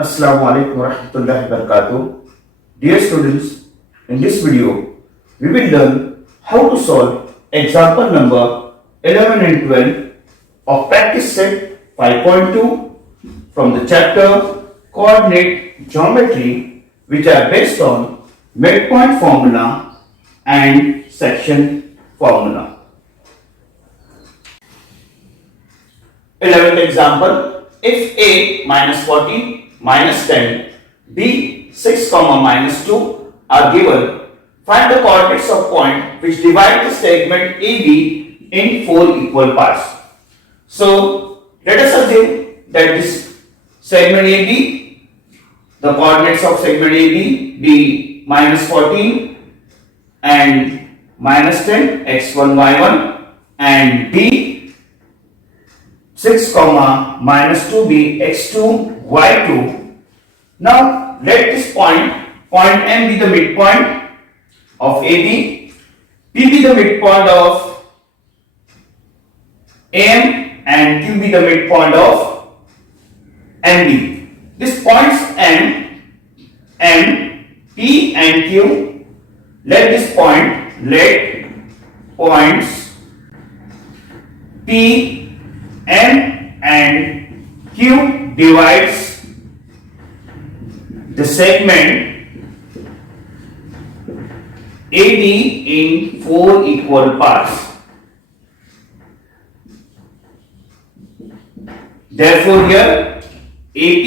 Assalamu alaikum warahmatullahi wabarakatuh. Dear students, in this video we will learn how to solve example number 11 and 12 of practice set 5.2 from the chapter Coordinate Geometry, which are based on Midpoint Formula and Section Formula. 11th example, if A minus 40 minus 10, B 6 comma minus 2 are given, find the coordinates of point which divide the segment AB in 4 equal parts. So let us assume that this segment AB, the coordinates of segment AB be minus 14 and minus 10 x1 y1 and B 6 comma minus 2 be x2 y2. Now let this point M be the midpoint of AB, P be the midpoint of AM and Q be the midpoint of MB. These points M, P and Q, let points P, M and Q divides the segment AB in 4 equal parts. Therefore here AP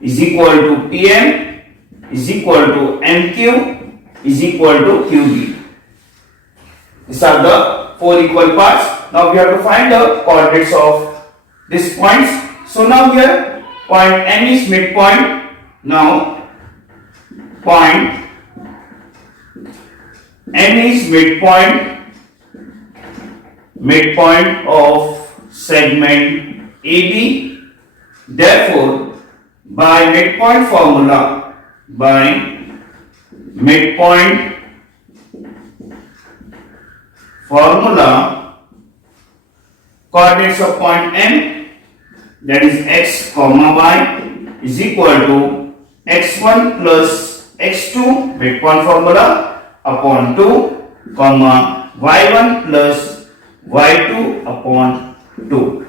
is equal to PM is equal to MQ is equal to QB. These are the 4 equal parts. Now we have to find the coordinates of these points. So now here point M is midpoint. Now point M is midpoint of segment AB. Therefore by midpoint formula, coordinates of point M, that is x comma y, is equal to x1 plus x2 midpoint formula upon 2 comma y1 plus y2 upon 2.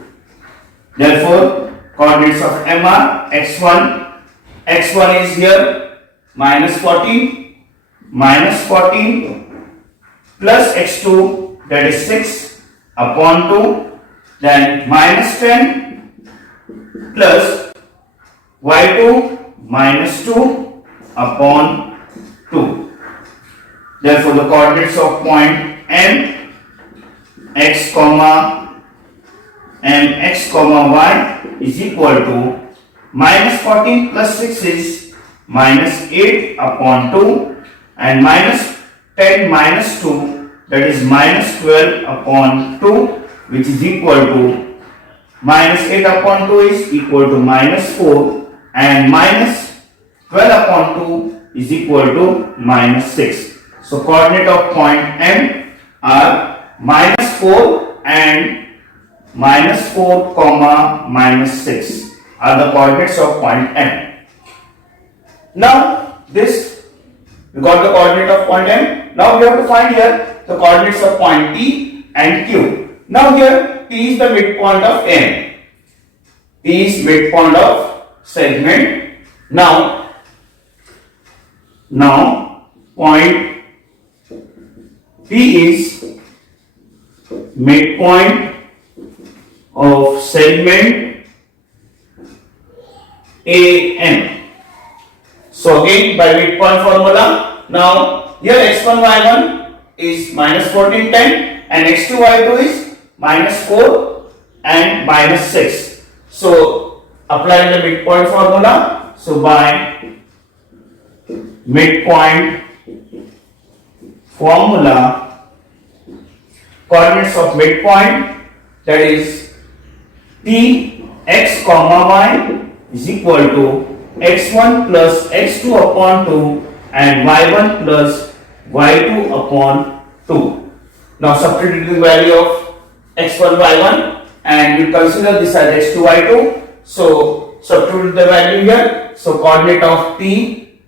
Therefore coordinates of M are x1 is here minus 14 plus x2, that is 6 upon 2, then minus 10 plus y2 minus 2 upon 2. Therefore the coordinates of point M, x comma y is equal to minus 14 plus 6 is minus 8 upon 2 and minus 10 minus 2, that is minus 12 upon 2, which is equal to minus 8 upon 2 is equal to minus 4 and minus 12 upon 2 is equal to minus 6. So coordinate of point M are minus 4 and minus 4 comma minus 6 are the coordinates of point M. Now this, we got the coordinate of point M. Now we have to find here the coordinates of point P and Q. Now here P is the midpoint of M. P is midpoint of segment. Now point P is midpoint of segment AM. So again by midpoint formula, now here x1 y1 is minus 14 10 and x2 y2 is minus 4 and minus 6. So applying the midpoint formula, so by midpoint formula, coordinates of midpoint, that is P x comma y is equal to x1 plus x2 upon 2 and y1 plus y2 upon 2. Now substitute the value of x1 y1 and we consider this as x2 y2. So substitute the value here. So coordinate of P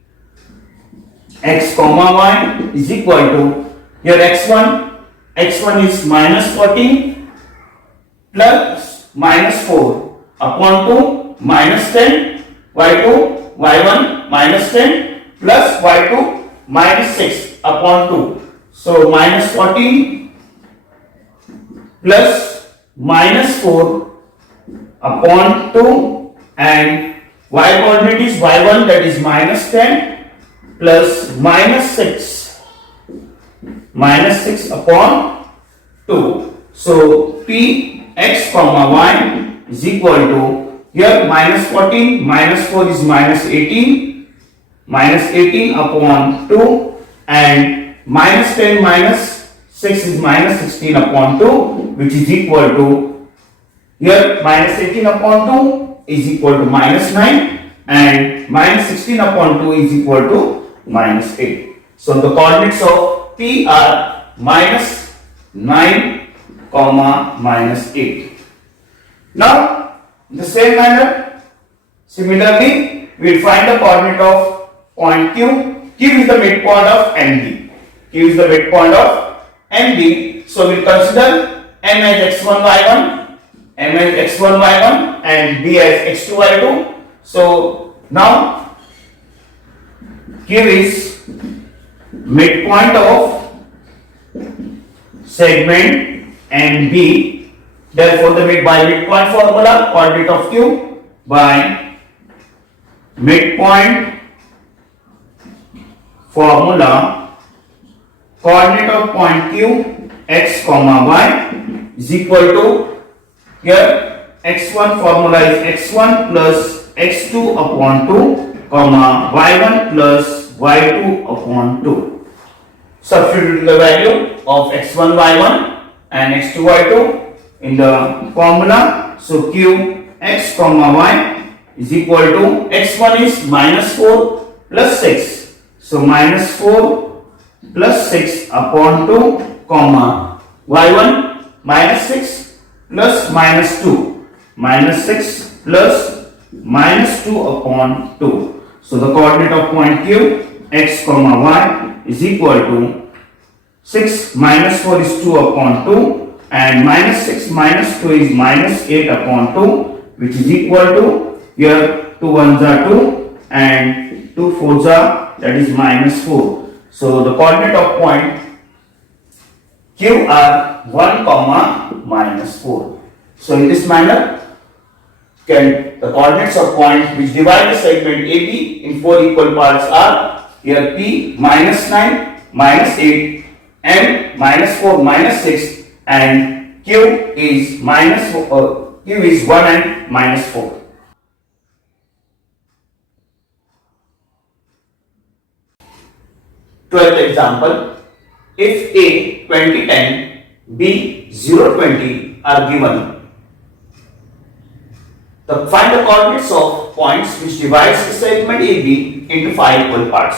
x comma y is equal to, here x1 is minus 14 plus minus 4 upon 2 minus 10, y2 y1 minus 10 plus y2 minus 6 upon 2. So minus 14 plus minus 4 upon 2, and y coordinate is y1, that is minus 10 plus minus 6 upon 2. So P x comma y is equal to, here minus 14 minus 4 is minus 18 upon 2, and minus 10 minus 6 is minus 16 upon 2, which is equal to, here minus 18 upon 2 is equal to minus 9, and minus 16 upon 2 is equal to minus 8. So the coordinates of P are minus 9 comma minus 8. Now in the same manner, similarly we will find the coordinate of point Q. Q is the midpoint of MD. Q is the midpoint of MD. So we will consider M as x1 y1, M as x1 y1, and B as x2 y2. So now Q is midpoint of segment MB. Therefore, by midpoint formula, coordinate of Q by midpoint formula, coordinate of point Q x comma y is equal to, here x1 formula is x1 plus x2 upon 2 comma y1 plus y2 upon 2. Substitute the value of x1 y1 and x2 y2 in the formula. So Q x comma y is equal to, x1 is minus 4 plus 6. So minus 4 plus 6 upon 2 comma y1 minus 6 plus minus 2, minus 6 plus minus 2 upon 2. So the coordinate of point Q x comma y is equal to, 6 minus 4 is 2 upon 2, and minus 6 minus 2 is minus 8 upon 2, which is equal to, here 2 ones are 2 and 2 fours are, that is minus 4. So the coordinate of point Q are 1 comma minus 4. So in this manner, the coordinates of point which divide the segment AB in 4 equal parts are, here P minus 9 minus 8, M minus 4 minus 6, and Q is 1 and minus 4. Twelfth example, if A 2010, B 020 are given, find the coordinates of points which divides the segment AB into 5 equal parts.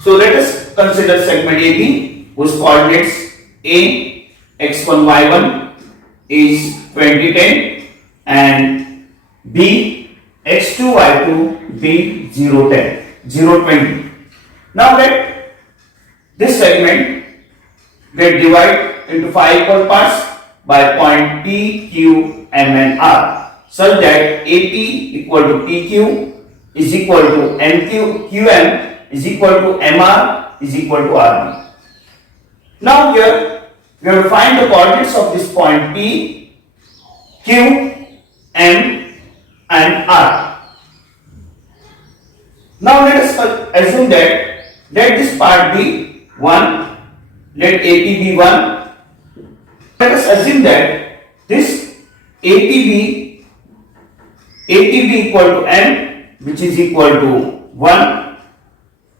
So let us consider segment AB, whose coordinates A x1 y1 is 2010 and B x2 y2 be 020. Now let this segment get divided into 5 equal parts by point P, Q, M and R, such that AP equal to PQ is equal to QM is equal to MR is equal to RB. Now here we have to find the coordinates of this point P, Q, M and R. Now let us assume that let this part be 1, let AP be 1. Let us assume that this AP be equal to M, which is equal to 1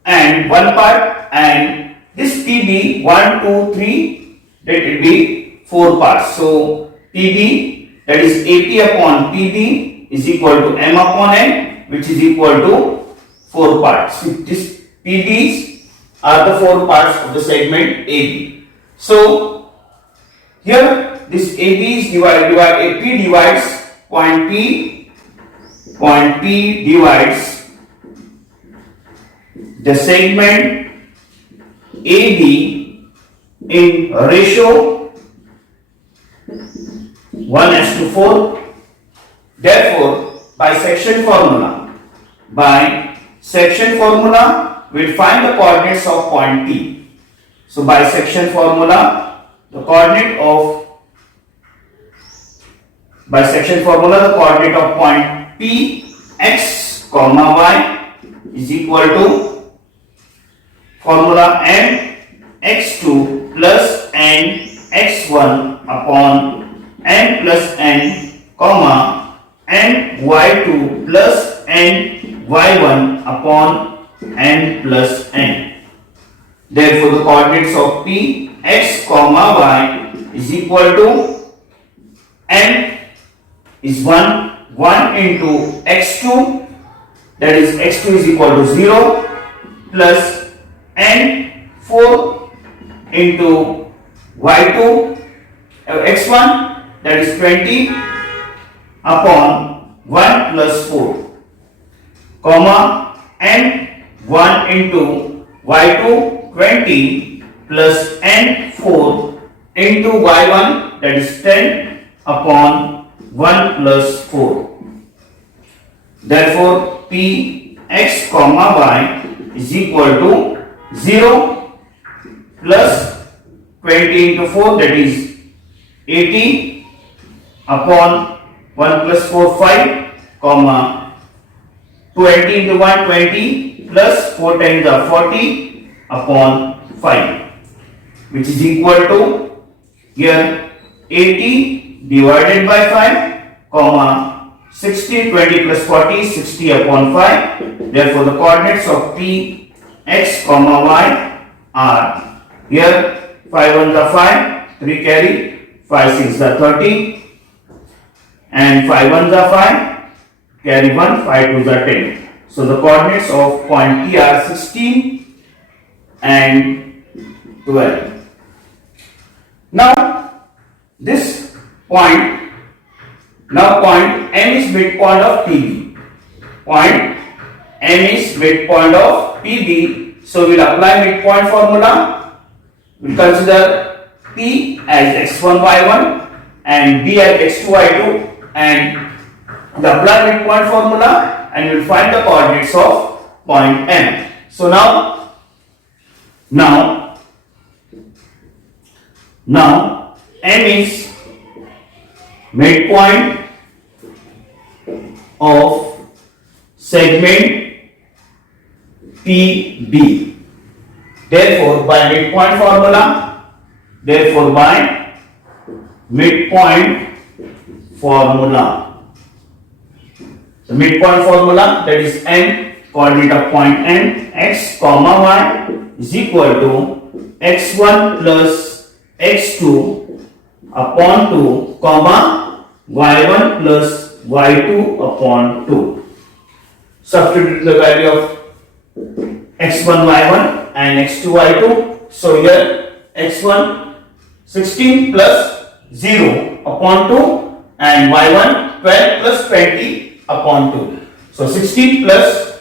and 1 part, and this PB 1, 2, 3, let it be 4 parts. So PB, that is AP upon PB is equal to M upon N, which is equal to 4 parts. This PBs are the 4 parts of the segment AB. So here this AB is P divides point P point P divides the segment AB in ratio 1:4. Therefore, bisection formula will find the coordinates of point P. So, bisection formula, the coordinate of point P x comma y is equal to formula m x2 plus n x1 upon n plus n comma n y2 plus n y1 upon n plus n. Therefore, the coordinates of P x comma y is equal to n is 1 into x2, that is x2 is equal to 0, plus n 4 into y2 x1, that is 20 upon 1 plus 4, comma n 1 into y2 20 plus n 4 into y1, that is 10 upon 1 plus 4. Therefore, P x comma y is equal to 0 plus 20 into 4, that is 80 upon 1 plus 4 5, comma 20 into 1 20 plus 4 times 40 upon 5, which is equal to here 80 divided by 5, comma 60, 20 plus 40, 60 upon 5. Therefore, the coordinates of P x comma y are here 5 1 the 5, 3 carry, 5 6 the 30, and 5 1 the 5, carry 1, 5 2 the 10. So, the coordinates of point P are 16 and 12. Now, this point M is midpoint of PB. Point M is midpoint of PB. So we'll apply midpoint formula. We'll consider P as x1 y1 and B as x2 y2, and we'll apply midpoint formula and we'll find the coordinates of point M. So now M is midpoint of segment PB. Therefore, by midpoint formula, the midpoint formula, that is n, coordinate of point n, x comma y is equal to x1 plus x2 upon 2, comma y1 plus y2 upon 2. Substitute the value of x1 y1 and x2 y2. So here x1 16 plus 0 upon 2 and y1 12 plus 20 upon 2. So 16 plus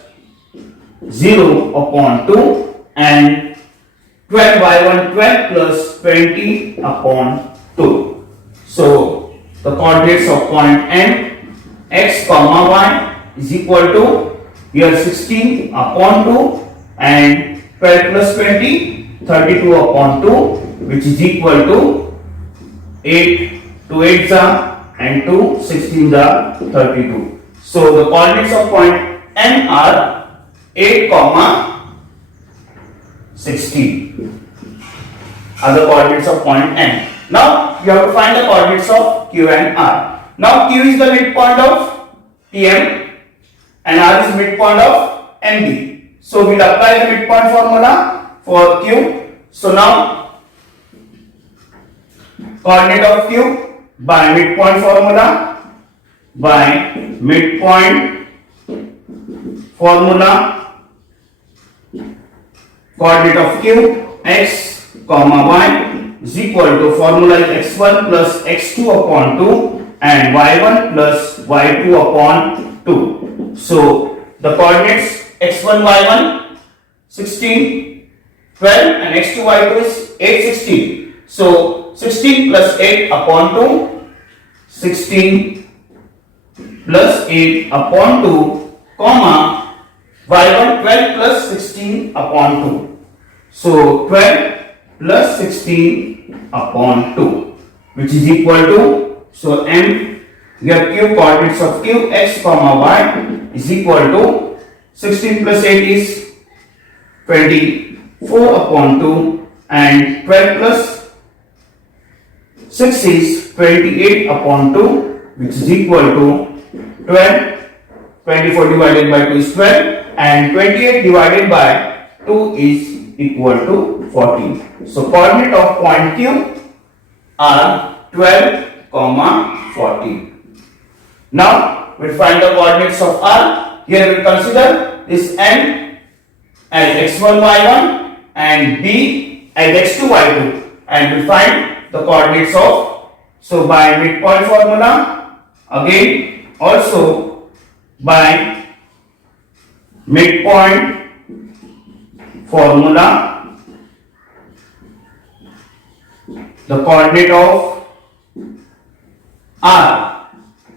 0 upon 2 and 12 y1 12 plus 20 upon 2. So the coordinates of point M, x comma y is equal to here 16 upon 2 and 12 plus 20, 32 upon 2, which is equal to 8, 2 8 and 2, 16 32. So the coordinates of point M are 8, 16 are the coordinates of point M. Now you have to find the coordinates of Q and R. Now Q is the midpoint of TM and R is midpoint of MB. So we'll apply the midpoint formula for Q. So now coordinate of Q by midpoint formula, coordinate of Q x comma y is equal to formula is x1 plus x2 upon 2 and y1 plus y2 upon 2. So the coordinates x1, y1 16, 12 and x2, y2 is 8, 16. So 16 plus 8 upon 2, 16 plus 8 upon 2, comma, y1 12 plus 16 upon 2. So 12 plus 16 upon 2, which is equal to, so m, we have q coordinates of q, x comma y is equal to 16 plus 8 is 24 upon 2 and 12 plus 6 is 28 upon 2, which is equal to 12. 24 divided by 2 is 12 and 28 divided by 2 is equal to 14. So coordinate of point Q are 12, 14. Now we find the coordinates of R. Here we consider this N as x1, y1 and B as x2, y2, and we find the coordinates of, so by midpoint formula, again also by midpoint formula, the coordinate of R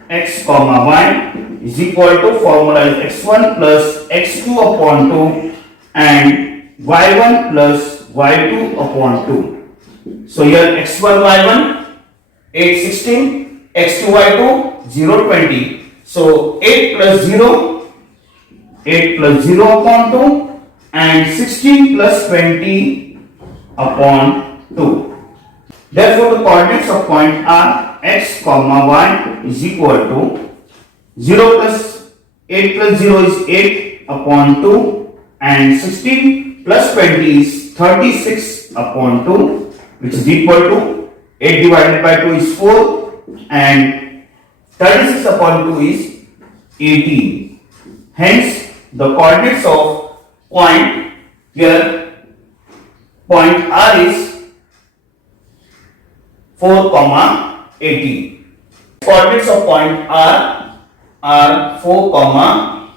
x comma y is equal to, formula is x1 plus x2 upon 2 and y1 plus y2 upon 2. So here x1, y1 8, 16, x2, y2 0, 20. So 8 plus 0, 8 plus 0 upon 2 and 16 plus 20 upon 2. Therefore the coordinates of point R x comma y is equal to 0 plus 8 plus 0 is 8 upon 2 and 16 plus 20 is 36 upon 2, which is equal to 8 divided by 2 is 4 and 36 upon 2 is 18. Hence the coordinates of point, here point R is 4, 18. Coordinates of point R are 4,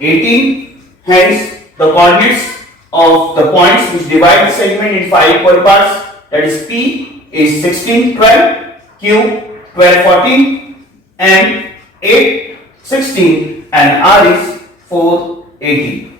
18. Hence the coordinates of the points which divide the segment in 5 equal parts, that is P is 16, 12, Q 12, 14, M 8, 16 and R is 4, 18.